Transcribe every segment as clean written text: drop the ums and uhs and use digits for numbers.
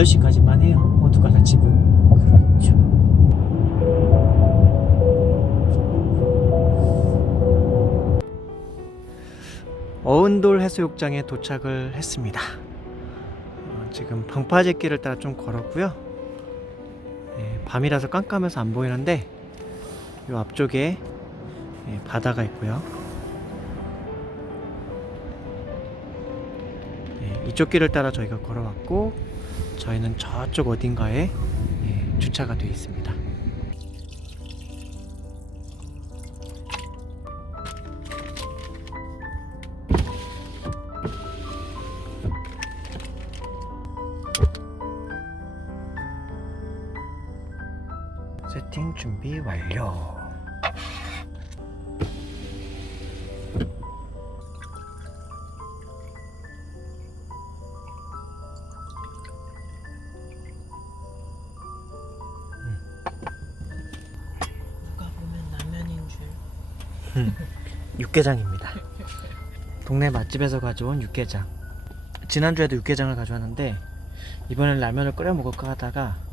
8시까지만 해요. 모두가 다 집은. 그렇죠. 어은돌 해수욕장에 도착을 했습니다. 지금 방파제길을 따라 좀 걸었고요. 밤이라서 깜깜해서 안 보이는데 이 앞쪽에 바다가 있고요. 이쪽 길을 따라 저희가 걸어왔고 저희는 저쪽 어딘가에 주차가 되어 있습니다. 세팅 준비 완료. 누가 보면 라면인 줄. 육개장입니다. 동네 맛집에서 가져온 육개장. 지난주에도 육개장을 가져왔는데 이번엔 라면을 끓여 먹을까 하다가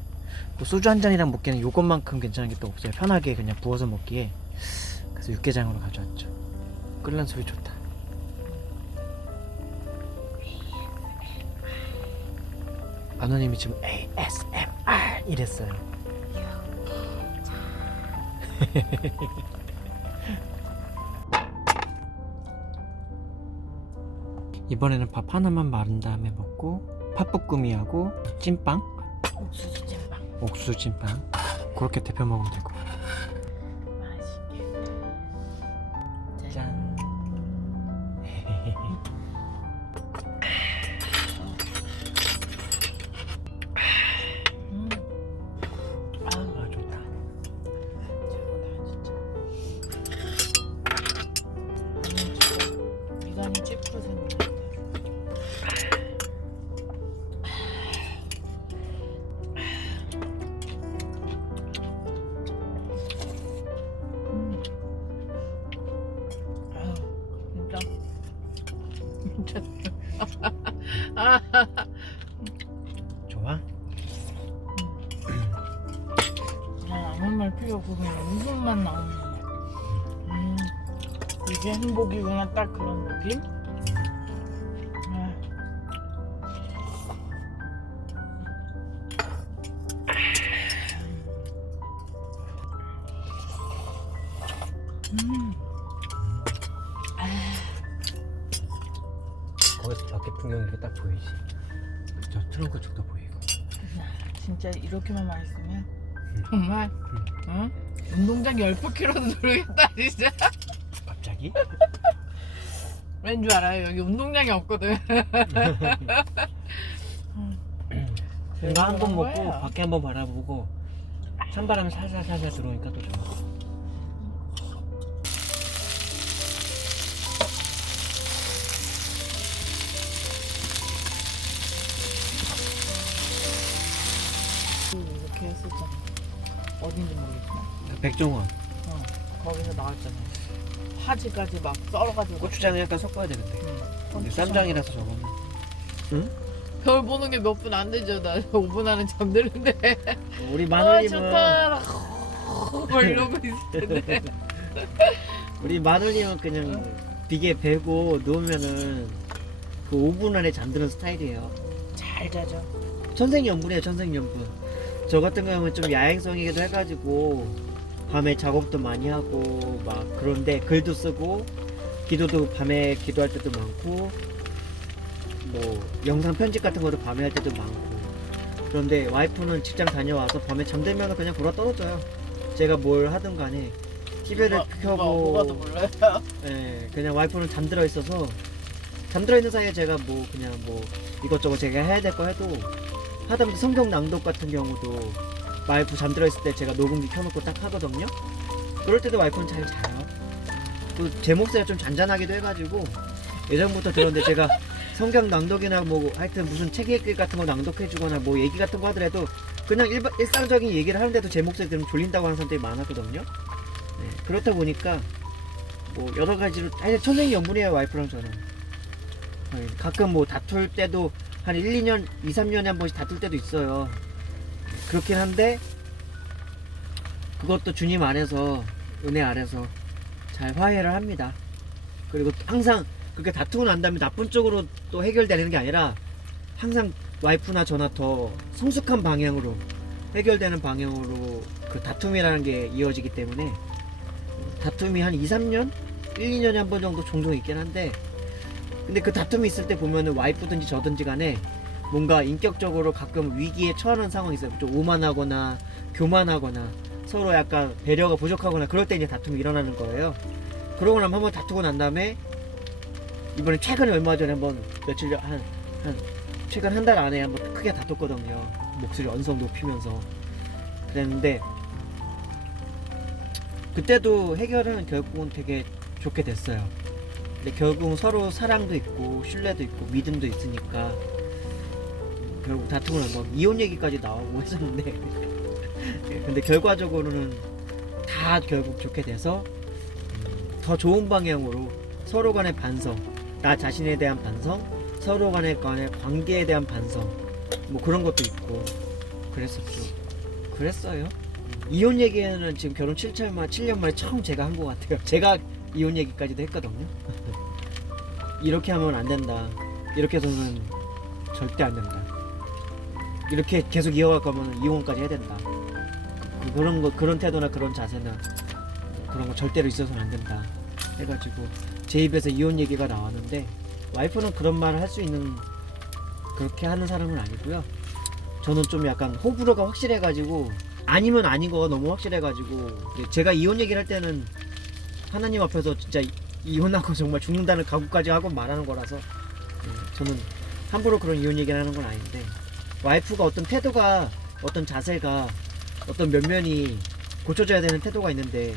또 소주 한 잔이랑 먹기에는 요것만큼 괜찮은 게 또 없어요. 편하게 그냥 부어서 먹기에. 그래서 육개장으로 가져왔죠. 끓는 소리 좋다. 아노님이 지금 ASMR 이랬어요. 이번에는 밥 하나만 마른 다음에 먹고 팥볶음이하고 찐빵, 옥수수 찐빵. 옥수수 찐빵 그렇게 데펴 먹으면 되고. 맛있겠다. 짠. 아 좋다. 최고다 진짜. 미간이 찌푸려 생겼다. 진짜. 좋아? 아무 말 필요 없고 그냥 웃음만 나오는 거야. 이게 행복이구나, 딱 그런 느낌? 거기서 밖에 풍경 이렇게 딱 보이지. 저 트렁크 쪽도 보이고. 진짜 이렇게만 맛있으면 정말 응? 운동장 10바퀴라도 돌겠다 진짜. 갑자기? 왠 줄 알아요? 여기 운동장이 없거든. 이거 한 번 먹고 거예요. 밖에 한 번 바라보고 찬바람이 살살살살 들어오니까 또 좋아. 이렇게 했었잖아. 어딘지 모르겠지만 백종원. 거기서 나왔잖아. 파지까지 막 썰어가지고. 고추장을 약간 섞어야 되는데. 근데 쌈장이라서 저거는. 별 보는 게 몇 분 안 되죠. 나 5분 안에 잠드는데. 우리 아 마누님은 좋다. 막 이러고 있을 텐데. 우리 마누님은 그냥 비계 베고 누우면은 그 5분 안에 잠드는 스타일이에요. 잘 자죠. 천생연분이에요, 천생연분. 저 같은 경우는 좀 야행성이기도 해가지고 밤에 작업도 많이 하고 막 그런데 글도 쓰고 기도도 밤에 기도할 때도 많고 뭐 영상 편집 같은 것도 밤에 할 때도 많고. 그런데 와이프는 직장 다녀와서 밤에 잠들면 그냥 돌아 떨어져요. 제가 뭘 하든 간에 TV를 켜고 뭐가 더 몰라요? 예, 그냥 와이프는 잠들어 있어서 잠들어 있는 사이에 제가 뭐 그냥 뭐 이것저것 제가 해야 될 거 해도 하다못해 성경 낭독 같은 경우도 와이프 잠들어 있을 때 제가 녹음기 켜놓고 딱 하거든요. 그럴 때도 와이프는 잘 자요. 또 제 목소리가 좀 잔잔하기도 해가지고 예전부터 들었는데 제가 성경 낭독이나 뭐 하여튼 무슨 책 읽기 같은 거 낭독해주거나 뭐 얘기 같은 거 하더라도 그냥 일상적인 얘기를 하는데도 제 목소리 들으면 졸린다고 하는 사람들이 많았거든요. 네, 그렇다 보니까 뭐 여러 가지로 하여튼 천생연분이에요 와이프랑 저는. 가끔 뭐 다툴 때도 한 1, 2년, 2, 3년에 한 번씩 다툴 때도 있어요. 그렇긴 한데 그것도 주님 안에서, 은혜 아래서 잘 화해를 합니다. 그리고 항상 그렇게 다투고 난 다음에 나쁜 쪽으로 또 해결되는 게 아니라 항상 와이프나 저나 더 성숙한 방향으로, 해결되는 방향으로 그 다툼이라는 게 이어지기 때문에 다툼이 한 2, 3년? 1, 2년에 한 번 정도 종종 있긴 한데, 근데 그 다툼이 있을 때 보면은 와이프든지 저든지 간에 뭔가 인격적으로 가끔 위기에 처하는 상황이 있어요. 좀 오만하거나 교만하거나 서로 약간 배려가 부족하거나 그럴 때 이제 다툼이 일어나는 거예요. 그러고 나면 한번 다투고 난 다음에 이번에 최근에 얼마 전에 한번 며칠 전 최근 한 달 안에 한번 크게 다퉜거든요. 목소리 언성 높이면서 그랬는데 그때도 해결은 결국은 되게 좋게 됐어요. 근데 결국은 서로 사랑도 있고 신뢰도 있고 믿음도 있으니까 결국 다투고 나면 이혼 얘기까지 나오고 했었는데 근데 결과적으로는 다 결국 좋게 돼서 더 좋은 방향으로 서로 간의 반성, 나 자신에 대한 반성, 서로 간의 관계에 대한 반성, 뭐 그런 것도 있고 그랬었죠. 그랬어요. 이혼 얘기는 지금 결혼 7년 만에 처음 제가 한 것 같아요. 제가 이혼 얘기까지도 했거든요. 이렇게 하면 안 된다. 이렇게 해서는 절대 안 된다. 이렇게 계속 이어갈 거면 이혼까지 해야 된다. 그런 거, 그런 태도나 그런 자세나 그런 거 절대로 있어서는 안 된다. 해가지고 제 입에서 이혼 얘기가 나왔는데 와이프는 그런 말을 할 수 있는 그렇게 하는 사람은 아니고요. 저는 좀 약간 호불호가 확실해가지고 아니면 아닌 거가 너무 확실해가지고 제가 이혼 얘기를 할 때는 하나님 앞에서 진짜 이혼하고 정말 죽는다는 각오까지 하고 말하는 거라서 저는 함부로 그런 이혼 얘기를 하는 건 아닌데 와이프가 어떤 태도가 어떤 자세가 어떤 면면이 고쳐져야 되는 태도가 있는데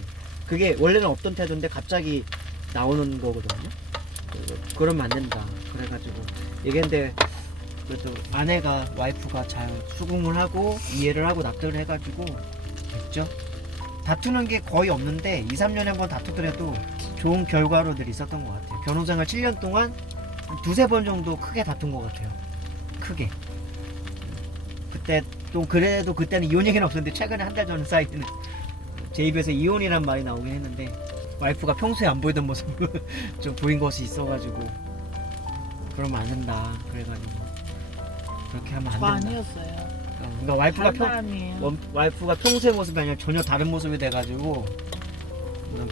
그게 원래는 없던 태도인데 갑자기 나오는 거거든요. 그러면 안 된다. 그래가지고 얘기했는데 그래도 아내가 와이프가 잘 수긍을 하고 이해를 하고 납득을 해가지고 됐죠. 다투는 게 거의 없는데 2, 3년에 한 번 다투더라도 좋은 결과로 늘 있었던 것 같아요. 결혼생활 7년 동안 두세 번 정도 크게 다툰 것 같아요. 크게. 그때 또 그래도 그때는 이혼 얘기는 없었는데 최근에 한 달 전 사이에는 제 입에서 이혼이란 말이 나오긴 했는데 와이프가 평소에 안 보이던 모습을 좀 보인 것이 있어가지고 그러면 안 된다. 그래가지고 그렇게 하면 안 저 된다. 아니었어요. 그러니까 와이프가 다른 사람이에요. 와이프가 평소의 모습이 아니라 전혀 다른 모습이 돼가지고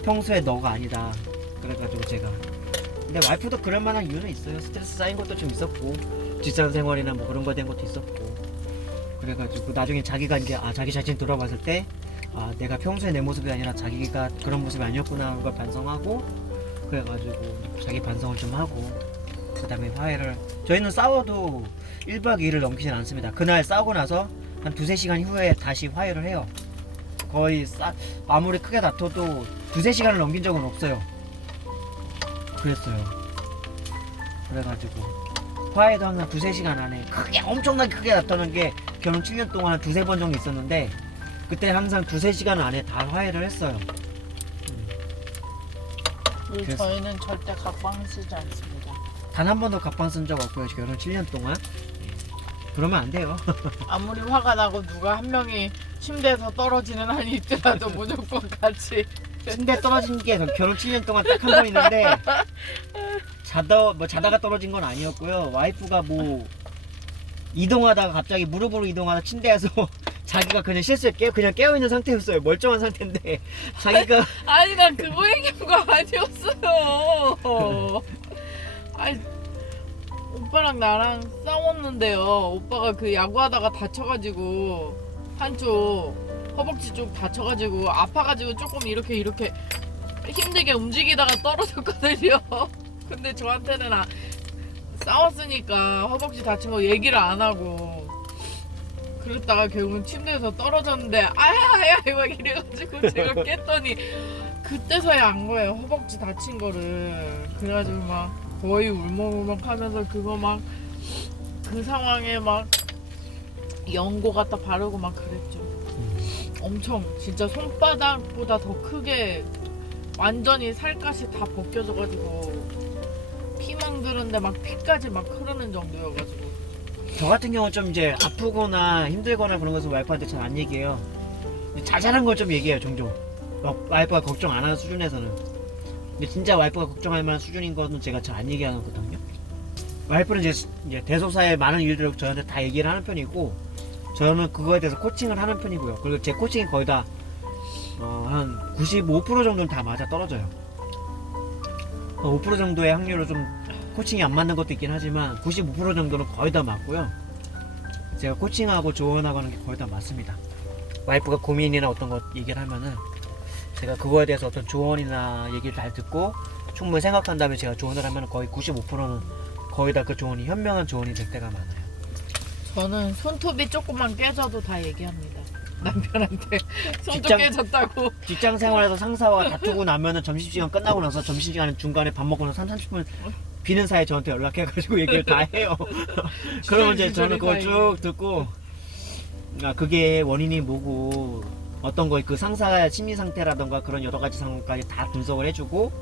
평소에 너가 아니다. 그래가지고 제가 근데 와이프도 그럴 만한 이유는 있어요. 스트레스 쌓인 것도 좀 있었고 직장 생활이나 뭐 그런 거에 대한 것도 있었고 그래가지고 나중에 자기가 이제 자기 자신 돌아봤을 때 내가 평소에 내 모습이 아니라 자기가 그런 모습이 아니었구나 하는 걸 반성하고 그래가지고 자기 반성을 좀 하고 그 다음에 화해를 저희는 싸워도 1박 2일을 넘기진 않습니다. 그날 싸우고 나서 한 2-3시간 후에 다시 화해를 해요. 거의 아무리 크게 다퉈도 2-3시간을 넘긴 적은 없어요. 그랬어요. 그래가지고 화해도 항상 2-3시간 안에 크게 엄청나게 크게 다투는 게 결혼 7년 동안 한 2-3번 정도 있었는데 그때 항상 2-3시간 안에 다 화해를 했어요. 그리고 저희는 절대 각방 쓰지 않습니다. 단 한 번도 각방 쓴 적 없고요. 결혼 7년 동안. 그러면 안 돼요. 아무리 화가 나고 누가 한 명이 침대에서 떨어지는 한이 있더라도 무조건 같이 침대 떨어진 게 결혼 7년 동안 딱 한 번 있는데 자다가 떨어진 건 아니었고요. 와이프가 뭐 이동하다가 갑자기 무릎으로 이동하다 침대에서 자기가 그냥 실수에 그냥 깨어있는 상태였어요. 멀쩡한 상태인데 자기가 아니 난 그거 얘기한 거 아니었어요. 아니 오빠랑 나랑 싸웠는데요. 오빠가 그 야구하다가 다쳐가지고 한쪽 허벅지 쪽 다쳐가지고 아파가지고 조금 이렇게 힘들게 움직이다가 떨어졌거든요. 근데 저한테는 싸웠으니까 허벅지 다친 거 얘기를 안 하고 그랬다가 결국은 침대에서 떨어졌는데 아야 막 이래가지고 제가 깼더니 그때서야 안 거예요. 허벅지 다친 거를. 그래가지고 막 거의 울먹울먹 하면서 그거 막 그 상황에 막 연고 갖다 바르고 막 그랬죠. 엄청 진짜 손바닥보다 더 크게 완전히 살갗이 다 벗겨져가지고 피멍 드는데 막 피까지 막 흐르는 정도여가지고 저 같은 경우는 좀 이제 아프거나 힘들거나 그런 것을 와이프한테 잘 안 얘기해요. 자잘한 걸 좀 얘기해요 종종. 와이프가 걱정 안 하는 수준에서는. 근데 진짜 와이프가 걱정할 만한 수준인 거는 제가 잘 안 얘기하거든요. 와이프는 이제 대소사의 많은 일들을 저한테 다 얘기를 하는 편이고, 저는 그거에 대해서 코칭을 하는 편이고요. 그리고 제 코칭이 거의 다 한 95% 정도는 다 맞아 떨어져요. 5% 정도의 확률로 좀 코칭이 안 맞는 것도 있긴 하지만 95% 정도는 거의 다 맞고요. 제가 코칭하고 조언하고 하는 게 거의 다 맞습니다. 와이프가 고민이나 어떤 것 얘기를 하면은 제가 그거에 대해서 어떤 조언이나 얘기를 잘 듣고 충분히 생각한 다음에 제가 조언을 하면 거의 95%는 거의 다 그 조언이 현명한 조언이 될 때가 많아요. 저는 손톱이 조금만 깨져도 다 얘기합니다. 남편한테 손톱 직장- 깨졌다고. 직장 생활에서 상사와 다투고 나면은 점심시간 끝나고 나서 점심시간 중간에 밥 먹고 나서 30분 비는 사이에 저한테 연락해가지고 얘기를 다 해요. 그러면 이제 저는 그걸 쭉 듣고, 아, 그게 원인이 뭐고, 어떤 거, 그 상사의 심리 상태라던가 그런 여러 가지 상황까지 다 분석을 해주고,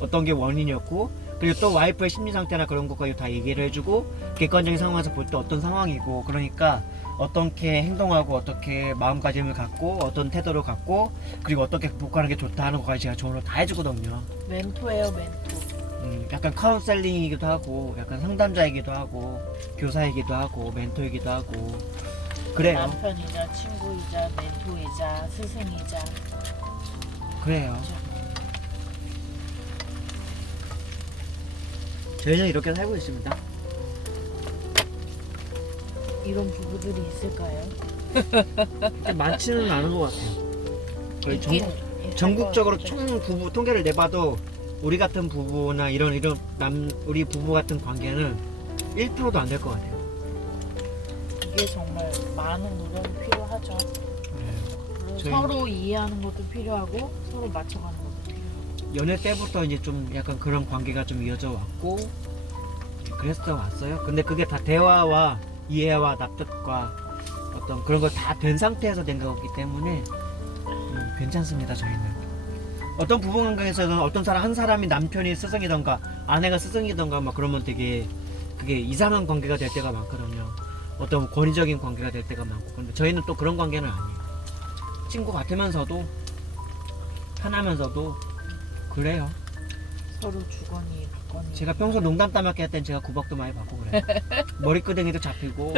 어떤 게 원인이었고, 그리고 또 와이프의 심리 상태나 그런 것까지 다 얘기를 해주고, 객관적인 상황에서 볼 때 어떤 상황이고, 그러니까 어떻게 행동하고, 어떻게 마음가짐을 갖고, 어떤 태도를 갖고, 그리고 어떻게 극복하는 게 좋다 하는 것까지 제가 조언을 다 해주거든요. 멘토예요, 멘토. 약간 카운셀링이기도 하고, 약간 상담자이기도 하고, 교사이기도 하고, 멘토이기도 하고, 그래요. 남편이자 친구이자 멘토이자 스승이자. 그래요. 저희는 이렇게 살고 있습니다. 이런 부부들이 있을까요? 근데 많지는 않은 것 같아요. 거의 있긴 있을 전국적으로 것 같죠. 총 부부 통계를 내봐도 우리 같은 부부나 이런 우리 부부 같은 관계는 1%도 안 될 것 같아요. 이게 정말 많은 노력이 필요하죠. 그리고 저희- 서로 이해하는 것도 필요하고 서로 맞춰가는 것도 필요하고. 연애 때부터 이제 좀 약간 그런 관계가 좀 이어져 왔고 그랬어 왔어요. 근데 그게 다 대화와 이해와 납득과 어떤 그런 걸 다 된 상태에서 된 거기 때문에 괜찮습니다. 저희는 어떤 부부 관계에서는 어떤 사람 한 사람이 남편이 스승이던가 아내가 스승이던가 막 그러면 되게 그게 이상한 관계가 될 때가 많거든요. 어떤 권위적인 관계가 될 때가 많고. 근데 저희는 또 그런 관계는 아니에요. 친구 같으면서도 편하면서도 그래요. 서로 주거니 받거니. 제가 평소 농담 따먹게 할 땐 제가 구박도 많이 받고 그래요. 머리끄댕이도 잡히고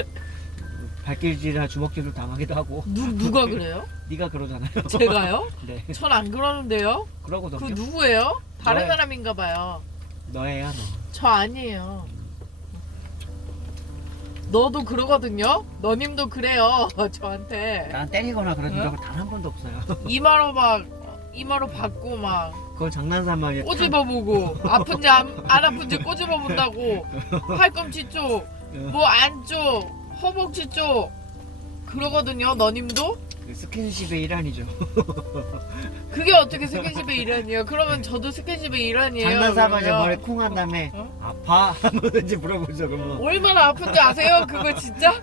발길질이나 주먹질도 당하기도 하고. 누가 그래요? 네가 그러잖아요. 제가요? 네. 전 안 그러는데요? 그러거든요. 그 누구예요? 다른 너예요. 사람인가 봐요. 너예요, 너. 저 아니에요. 너도 그러거든요? 너님도 그래요. 저한테. 난 때리거나 그런 응? 적은 단 한 번도 없어요. 이마로 받고 막 그건 장난삼아. 꼬집어보고 아픈지 안 아픈지 꼬집어본다고. 팔꿈치 쪽, 뭐 안쪽, 허벅지 쪽 그러거든요. 너님도? 스킨십의 일환이죠. 그게 어떻게 스킨십의 일환이에요? 그러면 저도 스킨십의 일환이에요. 장난삼아 이제 그러면. 머리 쿵 한 다음에 어? 아파? 하면 이제 물어보죠. 그러면 얼마나 아픈지 아세요? 그거 진짜?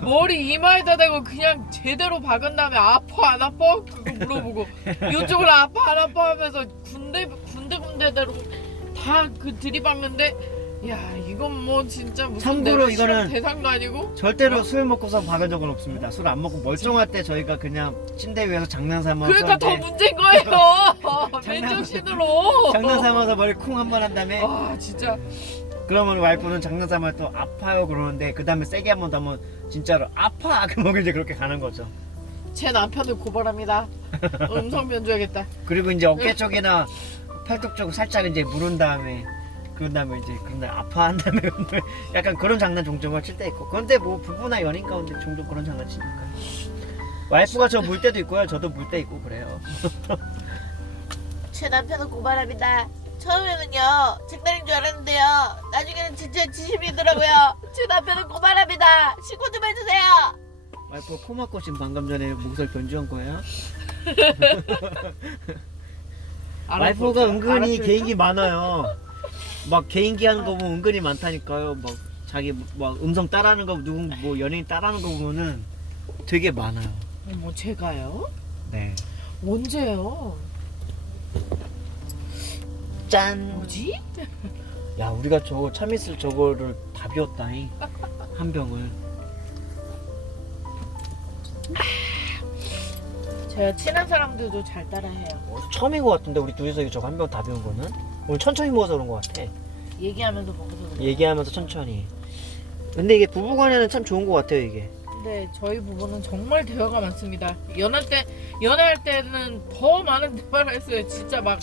머리 이마에다 대고 그냥 제대로 박은 다음에 아파 안 아파? 그거 물어보고 이쪽을 아파 안 아파 하면서 군데군데대로 다 그 들이박는데 야 이건 뭐 진짜 무슨 참고로 내가 실험 이거는 대상도 아니고 절대로 술 먹고서 박은 적은 없습니다. 술 안 먹고 멀쩡할 때 저희가 그냥 침대 위에서 장난삼아서 그러니까 더 이제 문제인 거예요. 장난- 맨정신으로 장난삼아서 머리 쿵 한 번 한 다음에 아 진짜 그러면 와이프는 장난삼아 또 아파요 그러는데 그 다음에 세게 한 번 더 하면 진짜로 아파 그러면 이제 그렇게 가는 거죠. 제 남편을 고발합니다. 음성 변조해야겠다. 그리고 이제 어깨 쪽이나 팔뚝 쪽 살짝 이제 물은 다음에 그런 다음에 이제 그런 다음에 아파한 다음에 약간 그런 장난 종종 칠 때 있고. 그런데 뭐 부부나 연인 가운데 종종 그런 장난 치니까 와이프가 저 물 때도 있고요. 저도 물 때 있고 그래요. 제 남편은 고발합니다. 처음에는요 장난인 줄 알았는데요 나중에는 진짜 진심이더라고요. 제 남편은 고발합니다. 신고 좀 해주세요. 와이프가 코 막고 지금 방금 전에 목소리 변주한 거예요. 와이프가 은근히 개인기 많아요. 막 개인기 하는 거 보면 은근히 많다니까요. 막 자기 막 음성 따라하는 거 누구 뭐 연예인 따라하는 거 보면은 되게 많아요. 뭐 제가요? 네. 언제요? 짠. 뭐지? 야 우리가 저 참이슬 저거를 다 비웠다잉. 한 병을. 제가 친한 사람들도 잘 따라해요. 처음인 것 같은데 우리 둘이서 저거 한 병 다 비운 거는 오늘 천천히 먹어서 그런 것 같아. 얘기하면서 먹어서 그래요. 얘기하면서 천천히. 근데 이게 부부간에는 참 좋은 것 같아요 이게. 근데 저희 부부는 정말 대화가 많습니다. 연애할 때는 더 많은 대화를 했어요. 진짜 막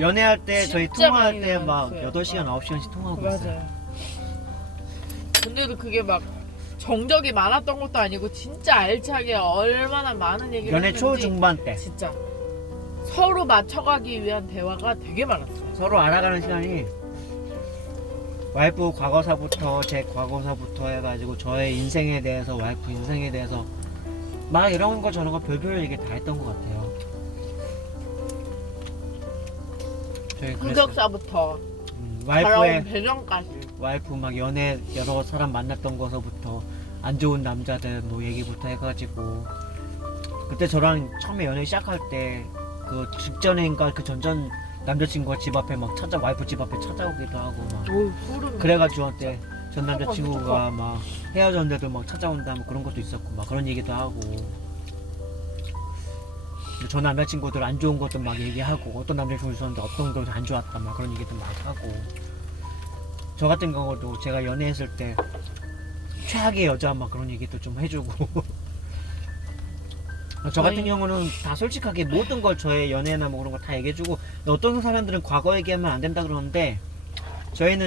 연애할 때 저희 진짜 통화할 많이 때 막 나눴어요. 8시간, 9시간씩 통화하고 있어요. 맞아요. 근데도 그게 막 정적이 많았던 것도 아니고 진짜 알차게 얼마나 많은 얘기를 연애 했는지 초중반 때 진짜 서로 맞춰가기 위한 대화가 되게 많았어요. 서로 알아가는 시간이 와이프 과거사부터 제 과거사부터 해가지고 저의 인생에 대해서 와이프 인생에 대해서 막 이런 거 저런 거 별별 얘기 다 했던 것 같아요. 저희 그랬어요. 흑역사부터 와이프의 살아온 배경까지. 와이프 막 연애 여러 사람 만났던 거서부터 안 좋은 남자들 뭐 얘기부터 해가지고 그때 저랑 처음에 연애 시작할 때 그 직전인가 그 전전 남자친구가 집 앞에 막 와이프 집 앞에 찾아오기도 하고 막 오, 소름. 그래가지고 저한테 전 남자친구가 막 헤어졌는데도 막 찾아온다 뭐 그런 것도 있었고 막 그런 얘기도 하고 전 남자친구들 안 좋은 것도 막 얘기하고 어떤 남자친구 있었는데 어떤 것도 안 좋았다 막 그런 얘기도 막 하고 저 같은 경우도 제가 연애했을 때 최악의 여자 막 그런 얘기도 좀 해주고 저 같은 경우는 다 솔직하게 모든 걸 저의 연애나 뭐 그런 거 다 얘기해주고 어떤 사람들은 과거 얘기하면 안 된다 그러는데 저희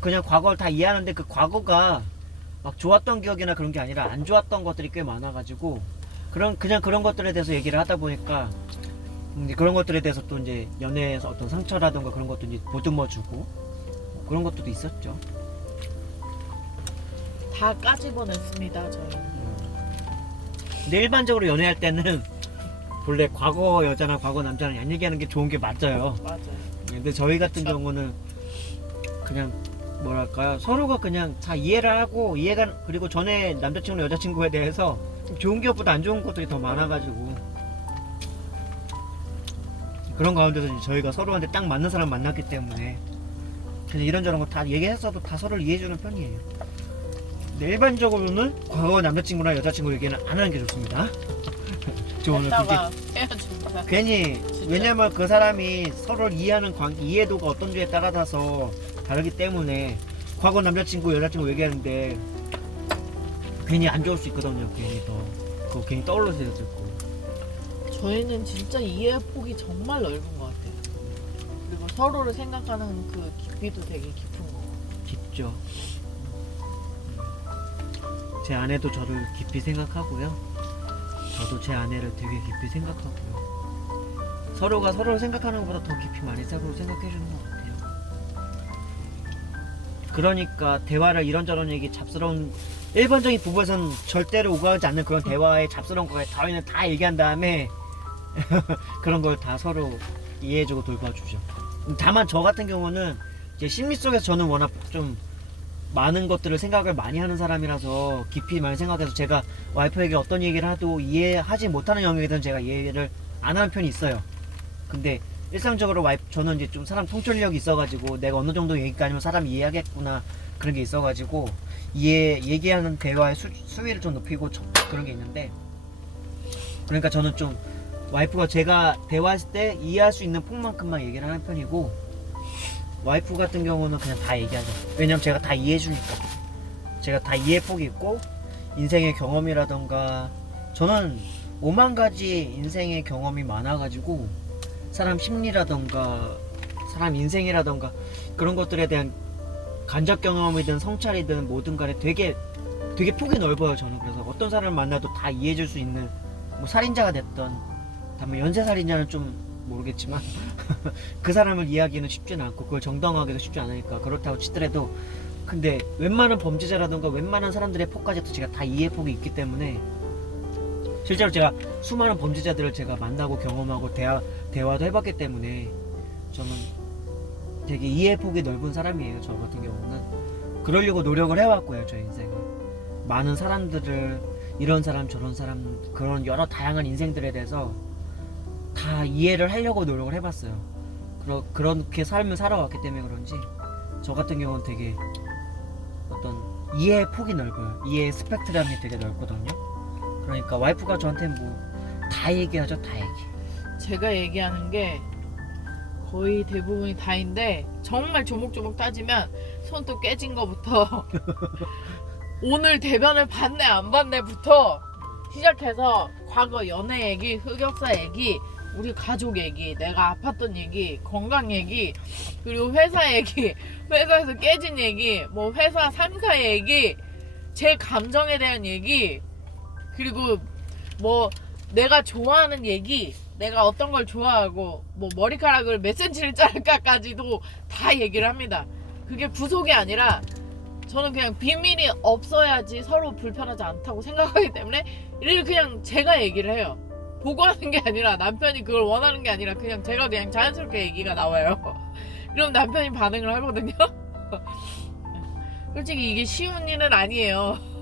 그냥 과거를 다 이해하는데 그 과거가 막 좋았던 기억이나 그런 게 아니라 안 좋았던 것들이 꽤 많아가지고 그냥 그런 것들에 대해서 얘기를 하다 보니까 이제 그런 것들에 대해서 또 이제 연애에서 어떤 상처라던가 그런 것도 이제 보듬어주고 그런 것도 있었죠. 다 까집어냈습니다. 저희는. 근데 일반적으로 연애할 때는 본래 과거 여자나 과거 남자랑 안 얘기하는 게 좋은 게 맞아요. 맞아요. 근데 저희 같은 그쵸. 경우는 그냥 뭐랄까요 서로가 그냥 다 이해를 하고 그리고 전에 남자친구나 여자친구에 대해서 좋은 기억보다 안 좋은 것들이 더 많아가지고 그런 가운데서 이제 저희가 서로한테 딱 맞는 사람 만났기 때문에 그냥 이런저런 거 다 얘기했어도 다 서로를 이해해주는 편이에요. 근데 일반적으로는 과거 남자친구나 여자친구 얘기는 안 하는 게 좋습니다. 저는 그게 했다가 헤어집니다. 괜히 왜냐면 그 사람이 서로를 이해하는 이해도가 어떤지에 따라서 다르기 때문에 과거 남자친구 여자친구 얘기하는데 괜히 안 좋을 수 있거든요. 괜히 그거 괜히 떠올려서 듣고 저희는 진짜 이해 폭이 정말 넓은 것 같아요. 그리고 서로를 생각하는 그 깊이도 되게 깊은 거. 깊죠. 제 아내도 저를 깊이 생각하고요. 저도 제 아내를 되게 깊이 생각하고요. 서로가 서로를 생각하는 것보다 더 깊이 많이 서로 생각해주는 것 같아요. 그러니까 대화를 이런저런 얘기 잡스러운 일반적인 부부에서는 절대로 오가지 않는 그런 대화에 잡스러운 거에 저희는 다 얘기한 다음에 그런 걸 다 서로 이해해주고 돌봐주죠. 다만 저 같은 경우는 이제 심리 속에서 저는 워낙 좀 많은 것들을 생각을 많이 하는 사람이라서 깊이 많이 생각해서 제가 와이프에게 어떤 얘기를 하도 이해하지 못하는 영역에 대해서는 제가 이해를 안 하는 편이 있어요. 근데 일상적으로 저는 이제 좀 사람 통찰력이 있어가지고 내가 어느 정도 얘기가 아니면 사람이 이해하겠구나 그런 게 있어가지고 얘기하는 대화의 수위를 좀 높이고 그런 게 있는데 그러니까 저는 좀 와이프가 제가 대화했을 때 이해할 수 있는 폭만큼만 얘기를 하는 편이고 와이프 같은 경우는 그냥 다 얘기하죠. 왜냐면 제가 다 이해해주니까. 제가 다 이해폭이 있고 인생의 경험이라던가 저는 5만 가지 인생의 경험이 많아가지고 사람 심리라던가 사람 인생이라던가 그런 것들에 대한 간접 경험이든 성찰이든 뭐든 간에 되게 폭이 넓어요. 저는 그래서 어떤 사람을 만나도 다 이해해줄 수 있는 뭐 살인자가 됐던 다만 연쇄살인자는 좀 모르겠지만 그 사람을 이해하기는 쉽지는 않고 그걸 정당화하기도 쉽지 않으니까 그렇다고 치더라도 근데 웬만한 범죄자라던가 웬만한 사람들의 폭까지도 제가 다 이해폭이 있기 때문에 실제로 제가 수많은 범죄자들을 제가 만나고 경험하고 대화도 해봤기 때문에 저는 되게 이해폭이 넓은 사람이에요. 저 같은 경우는 그러려고 노력을 해왔고요. 저 인생을 많은 사람들을 이런 사람 저런 사람 그런 여러 다양한 인생들에 대해서 다 이해를 하려고 노력을 해봤어요. 그렇게 삶을 살아왔기 때문에 그런지 저 같은 경우는 되게 어떤 이해의 폭이 넓어요. 이해의 스펙트럼이 되게 넓거든요. 그러니까 와이프가 저한테 뭐 다 얘기하죠, 다 얘기. 제가 얘기하는 게 거의 대부분이 다인데 정말 조목조목 따지면 손도 깨진 거부터 오늘 대변을 봤네 안 봤네부터 시작해서 과거 연애 얘기, 흑역사 얘기, 우리 가족 얘기, 내가 아팠던 얘기, 건강 얘기, 그리고 회사 얘기, 회사에서 깨진 얘기, 뭐 회사 상사 얘기, 제 감정에 대한 얘기, 그리고 뭐 내가 좋아하는 얘기, 내가 어떤 걸 좋아하고 뭐 머리카락을 몇 센치를 자를까까지도 다 얘기를 합니다. 그게 구속이 아니라 저는 그냥 비밀이 없어야지 서로 불편하지 않다고 생각하기 때문에 이를 그냥 제가 얘기를 해요. 보고하는 게 아니라 남편이 그걸 원하는 게 아니라 그냥 제가 그냥 자연스럽게 얘기가 나와요. 그럼 남편이 반응을 하거든요. 솔직히 이게 쉬운 일은 아니에요.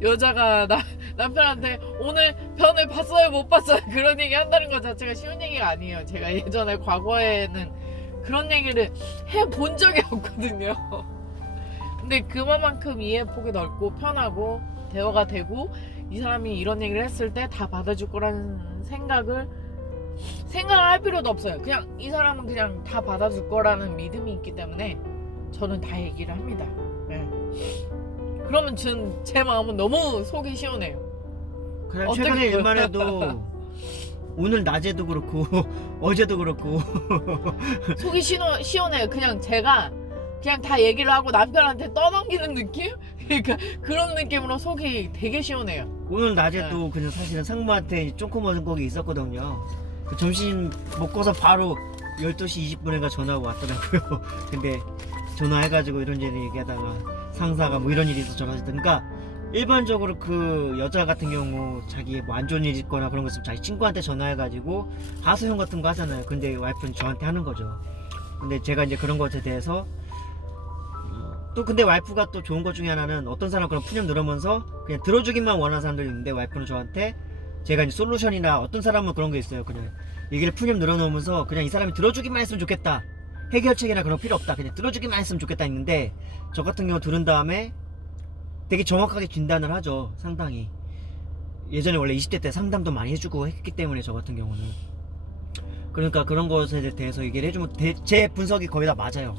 여자가 남편한테 오늘 변을 봤어요 못 봤어요 그런 얘기 한다는 것 자체가 쉬운 얘기가 아니에요. 제가 예전에 과거에는 그런 얘기를 해본 적이 없거든요. 근데 그만큼 이해폭이 넓고 편하고 대화가 되고 이 사람이 이런 얘기를 했을 때 다 받아줄 거라는 생각을 할 필요도 없어요. 그냥 이 사람은 그냥 다 받아줄 거라는 믿음이 있기 때문에 저는 다 얘기를 합니다. 네. 그러면 제 마음은 너무 속이 시원해요. 그냥 어떻게 최근에 해요? 일만 해도 오늘 낮에도 그렇고 어제도 그렇고 속이 시원해요. 그냥 제가 그냥 다 얘기를 하고 남편한테 떠넘기는 느낌? 그러니까 그런 느낌으로 속이 되게 시원해요. 오늘 낮에도 그냥 사실은 상무한테 쪼꼬 먹은 거기 있었거든요. 그 점심 먹고서 바로 12시 20분에가 전화가 왔더라고요. 근데 전화해가지고 이런 일 얘기하다가 상사가 뭐 이런 일이 있어서 전화하시던가 일반적으로 그 여자 같은 경우 자기 뭐 안 좋은 일 있거나 그런 거 있으면 자기 친구한테 전화해가지고 하소연 같은 거 하잖아요. 근데 와이프는 저한테 하는 거죠. 근데 제가 이제 그런 것에 대해서 또 근데 와이프가 또 좋은 것 중에 하나는 어떤 사람 그런 푸념 들으면서 그냥 들어주기만 원하는 사람들이 있는데 와이프는 저한테 제가 이제 솔루션이나 어떤 사람은 그런 게 있어요. 그냥 얘기를 푸념 늘어놓으면서 그냥 이 사람이 들어주기만 했으면 좋겠다. 해결책이나 그런 거 필요 없다. 그냥 들어주기만 했으면 좋겠다 했는데 저 같은 경우 들은 다음에 되게 정확하게 진단을 하죠. 상당히 예전에 원래 20대 때 상담도 많이 해주고 했기 때문에 저 같은 경우는 그러니까 그런 것에 대해서 얘기를 해주면 제 분석이 거의 다 맞아요.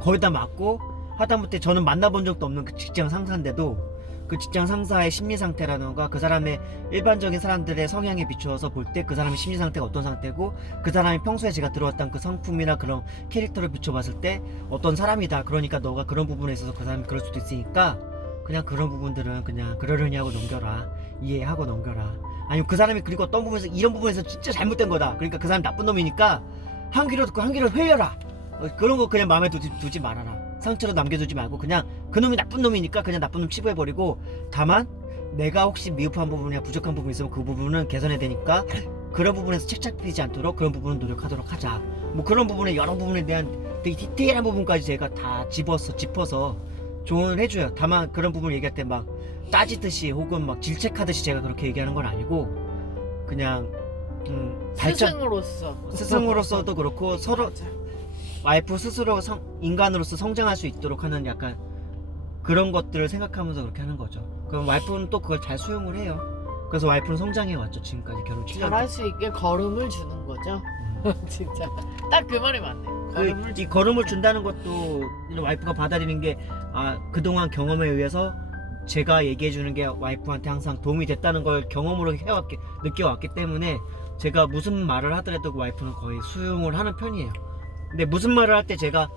거의 다 맞고 하다못해 저는 만나본 적도 없는 그 직장 상사인데도 그 직장 상사의 심리 상태라던가 그 사람의 일반적인 사람들의 성향에 비추어서 볼 때 그 사람의 심리 상태가 어떤 상태고 그 사람이 평소에 제가 들어왔던 그 성품이나 그런 캐릭터를 비춰봤을 때 어떤 사람이다. 그러니까 너가 그런 부분에 있어서 그 사람이 그럴 수도 있으니까 그냥 그런 부분들은 그냥 그러려니 하고 넘겨라. 이해하고 넘겨라. 아니면 그 사람이 그리고 어떤 부분에서 이런 부분에서 진짜 잘못된 거다. 그러니까 그 사람 나쁜 놈이니까 한 귀로 듣고 한 귀로 흘려라. 그런 거 그냥 마음에 두지 말아라. 상처로 남겨두지 말고 그냥 그놈이 나쁜 놈이니까 그냥 나쁜 놈 치부해버리고 다만 내가 혹시 미흡한 부분이나 부족한 부분이 있으면 그 부분은 개선해야 되니까 그런 부분에서 책 잡히지 않도록 그런 부분은 노력하도록 하자. 뭐 그런 부분에 여러 부분에 대한 되게 디테일한 부분까지 제가 다 짚어서 조언을 해줘요. 다만 그런 부분을 얘기할 때 막 따지듯이 혹은 막 질책하듯이 제가 그렇게 얘기하는 건 아니고 그냥 스승으로서도 그렇고 서로 맞아. 와이프 스스로 인간으로서 성장할 수 있도록 하는 약간 그런 것들을 생각하면서 그렇게 하는 거죠. 그럼 와이프는 또 그걸 잘 수용을 해요. 그래서 와이프는 성장해 왔죠. 지금까지 결혼 7년 잘할 수 있게 걸음을 주는 거죠. 진짜 딱 그 말이 맞네. 이 걸음을 준다는 것도 와이프가 받아들이는 게 그동안 경험에 의해서 제가 얘기해주는 게 와이프한테 항상 도움이 됐다는 걸 경험으로 느껴왔기 때문에 제가 무슨 말을 하더라도 그 와이프는 거의 수용을 하는 편이에요. 근데 무슨 말을 할 때 제가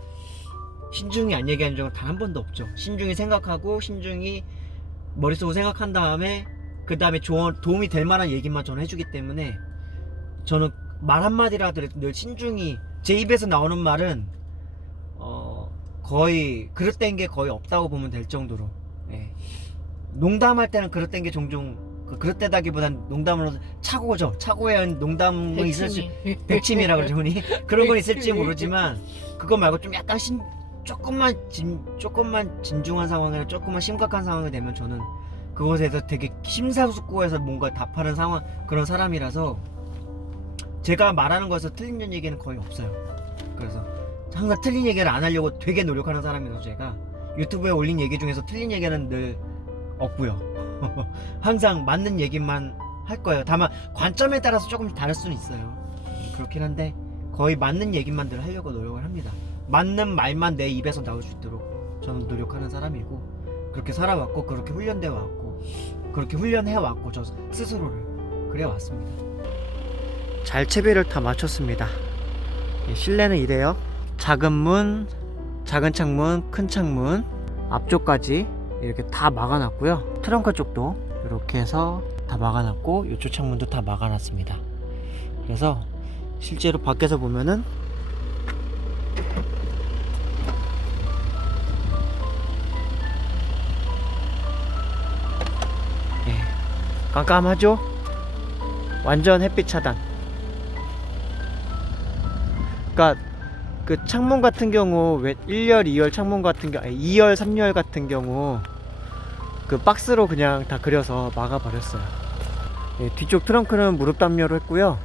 신중히 안 얘기하는 적은 단 한 번도 없죠. 신중히 생각하고 신중히 머릿속으로 생각한 다음에 그 다음에 도움이 될 만한 얘기만 저는 해주기 때문에 저는 말 한마디라 하더라도 늘 신중히 제 입에서 나오는 말은 거의 그릇된 게 거의 없다고 보면 될 정도로 농담할 때는 그릇된 게 종종 그릇되다기보단 농담으로 착오해야 하는 농담은 있을지 백침이라고 그러죠 흔히 그런 건 있을지 모르지만 그거 말고 좀 약간 조금만 진중한 상황이나 조금만 심각한 상황이 되면 저는 그것에서 되게 심사숙고해서 뭔가 답하는 상황 그런 사람이라서 제가 말하는 거에서 틀린 얘기는 거의 없어요. 그래서 항상 틀린 얘기를 안 하려고 되게 노력하는 사람이라서 제가 유튜브에 올린 얘기 중에서 틀린 얘기는 늘 없고요. 항상 맞는 얘기만 할 거예요. 다만 관점에 따라서 조금 다를 수는 있어요. 그렇긴 한데 거의 맞는 얘기만 늘 하려고 노력을 합니다. 맞는 말만 내 입에서 나올 수 있도록 저는 노력하는 사람이고, 그렇게 살아왔고, 그렇게 훈련되어 왔고, 그렇게 훈련해 왔고, 저 스스로를 그래 왔습니다. 잘 채비를 다 마쳤습니다. 실내는 이래요. 작은 문, 작은 창문, 큰 창문, 앞쪽까지 이렇게 다 막아놨고요. 트렁크 쪽도 이렇게 해서 다 막아놨고, 이쪽 창문도 다 막아놨습니다. 그래서 실제로 밖에서 보면은 깜깜하죠? 완전 햇빛 차단. 그러니까 그 창문 같은 경우 1열, 2열 창문 같은 경우 2열, 3열 같은 경우 그 박스로 그냥 다 그려서 막아버렸어요. 뒤쪽 트렁크는 무릎 담요로 했고요.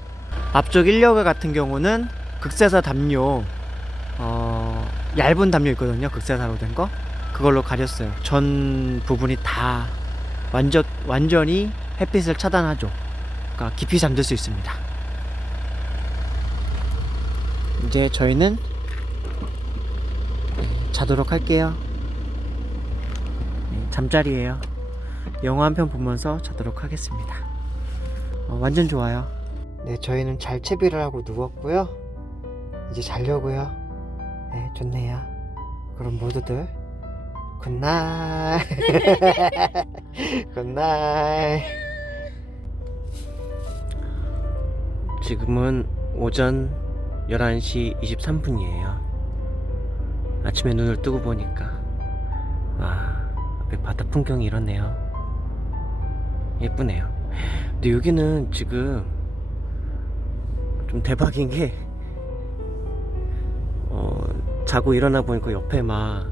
앞쪽 1열 같은 경우는 극세사 담요, 얇은 담요 있거든요. 극세사로 된 거, 그걸로 가렸어요. 전 부분이 다 완전히 햇빛을 차단하죠. 그러니까 깊이 잠들 수 있습니다. 이제 저희는 자도록 할게요. 잠자리예요. 영화 한 편 보면서 자도록 하겠습니다. 완전 좋아요. 네, 저희는 잘 채비를 하고 누웠고요. 이제 자려고요. 네, 좋네요. 그럼 모두들 굿나잇. 굿나잇. 지금은 오전 11시 23분이에요. 아침에 눈을 뜨고 보니까 앞에 바다 풍경이 이렇네요. 예쁘네요. 근데 여기는 지금 좀 대박인 게 자고 일어나 보니까 옆에 막